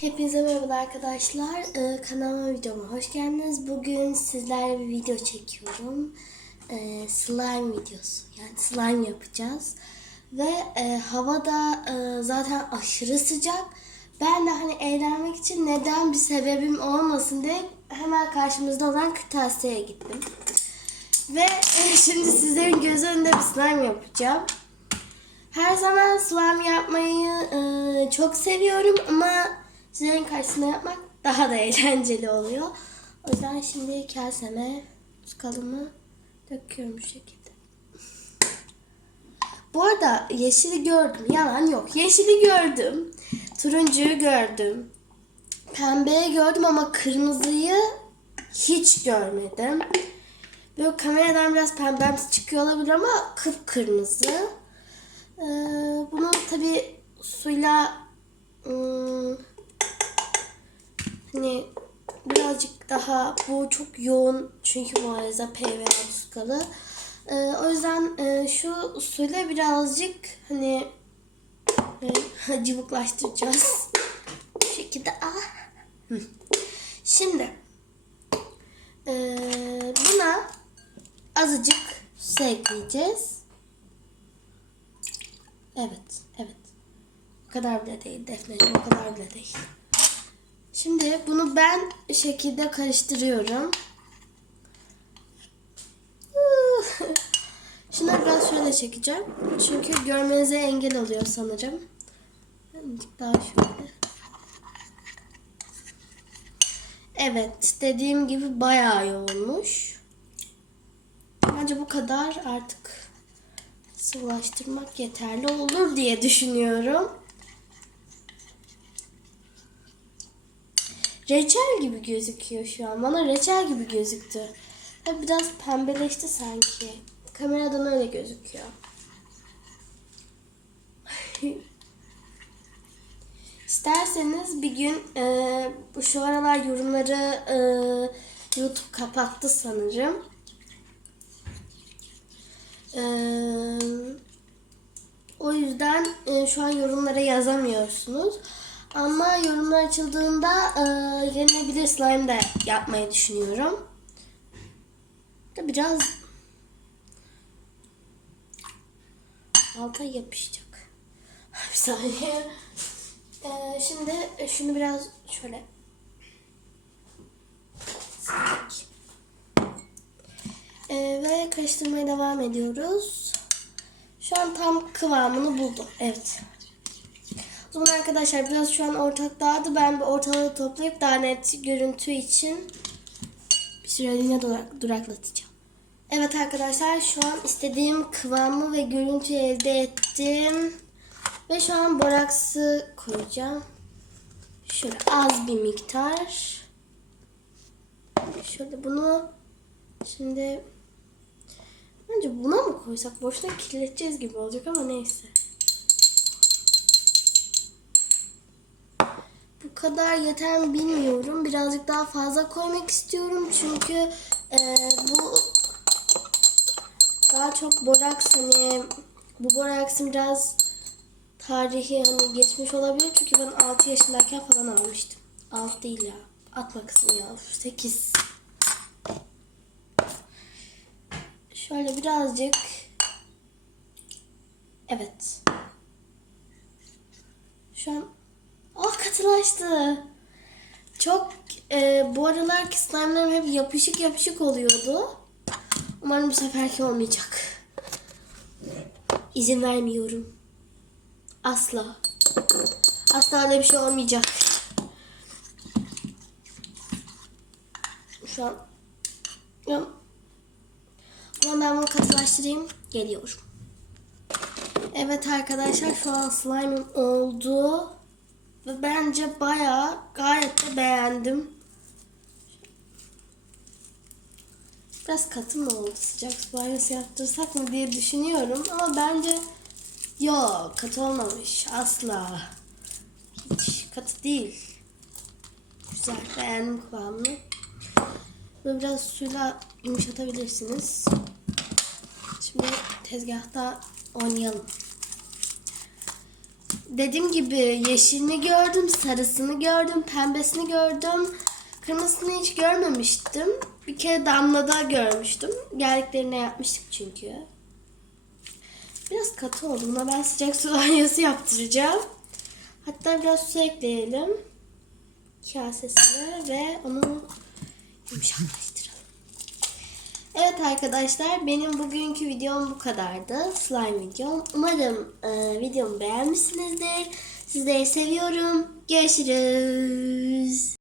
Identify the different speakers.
Speaker 1: Hepinize merhaba arkadaşlar. Ee, kanalıma videoma hoş geldiniz. Bugün sizlerle bir video çekiyorum. Ee, slime videosu. Yani slime yapacağız. Ve e, hava da e, zaten aşırı sıcak. Ben de hani eğlenmek için neden bir sebebim olmasın diye hemen karşımızda olan kırtasiyeye gittim. Ve e, şimdi sizlerin göz önünde bir slime yapacağım. Her zaman slime yapmayı e, çok seviyorum ama sizlerin karşısında yapmak daha da eğlenceli oluyor. O yüzden şimdi kaseme kalımı döküyorum şu şekilde. Bu arada yeşili gördüm. Yalan yok. Yeşili gördüm. Turuncuyu gördüm. Pembeyi gördüm ama kırmızıyı hiç görmedim. Böyle kameradan biraz pembemsi çıkıyor olabilir ama kıpkırmızı. Ee, bunu tabi suyla ım, hani birazcık daha bu çok yoğun çünkü arada PVA tuskalı. Ee, o yüzden e, şu suyla birazcık hani e, cıvıklaştıracağız. Bu şekilde. Ah. Şimdi e, buna azıcık su ekleyeceğiz. Evet, evet. O kadar bile değil Defne'cim, o kadar bile değil. Şimdi bunu ben şekilde karıştırıyorum. Şunları biraz şöyle çekeceğim. Çünkü görmenize engel oluyor sanırım. Birazcık daha şöyle. Evet, dediğim gibi bayağı yoğunmuş. Bence bu kadar artık sıvılaştırmak yeterli olur diye düşünüyorum. Reçel gibi gözüküyor şu an. Bana reçel gibi gözüktü. Ha, Biraz pembeleşti sanki. Kameradan öyle gözüküyor. İsterseniz bir gün e, şu aralar yorumları e, YouTube kapattı sanırım. Ee, o yüzden e, şu an yorumlara yazamıyorsunuz. Ama yorumlar açıldığında e, yenilebilir slime de yapmayı düşünüyorum. Da biraz alta yapışacak. Bir saniye. Ee, şimdi şunu biraz şöyle. Ee, ve karıştırmaya devam ediyoruz. Şu an tam kıvamını buldu. Evet. O arkadaşlar biraz şu an ortak dağıldı. Ben bir ortalığı toplayıp daha net görüntü için bir süreliğine durak, duraklatacağım. Evet arkadaşlar şu an istediğim kıvamı ve görüntüyü elde ettim. Ve şu an boraksı koyacağım. Şöyle az bir miktar. Şöyle bunu şimdi Bence buna mı koysak? Boşuna kirleteceğiz gibi olacak ama neyse. Kadar yeter mi bilmiyorum. Birazcık daha fazla koymak istiyorum. Çünkü e, bu daha çok boraks hani bu boraksın biraz tarihi hani geçmiş olabilir. Çünkü ben 6 yaşındayken falan almıştım. 6 değil ya. Atma kızım ya. 8. Şöyle birazcık. Evet. Şu an katılaştı. Çok e, bu aralar slime'larım hep yapışık yapışık oluyordu. Umarım bu seferki olmayacak. İzin vermiyorum. Asla. Asla öyle bir şey olmayacak. Şu an ya, ama ben bunu katılaştırayım. Geliyorum. Evet arkadaşlar şu an slime'ım oldu. Ve bence bayağı gayet de beğendim. Biraz katı mı oldu sıcak su banyosu yaptırsak mı diye düşünüyorum. Ama bence yok katı olmamış asla. Hiç katı değil. Güzel beğendim kıvamını. Bunu biraz suyla yumuşatabilirsiniz. Şimdi tezgahta oynayalım. Dediğim gibi yeşilini gördüm, sarısını gördüm, pembesini gördüm. Kırmızısını hiç görmemiştim. Bir kere damlada görmüştüm. Geldiklerine yapmıştık çünkü. Biraz katı oldu. Buna ben sıcak su banyosu yaptıracağım. Hatta biraz su ekleyelim. Kasesine ve onu yumuşaklaştıralım. Evet arkadaşlar benim bugünkü videom bu kadardı. Slime videom. Umarım e, videomu beğenmişsinizdir. Sizleri seviyorum. Görüşürüz.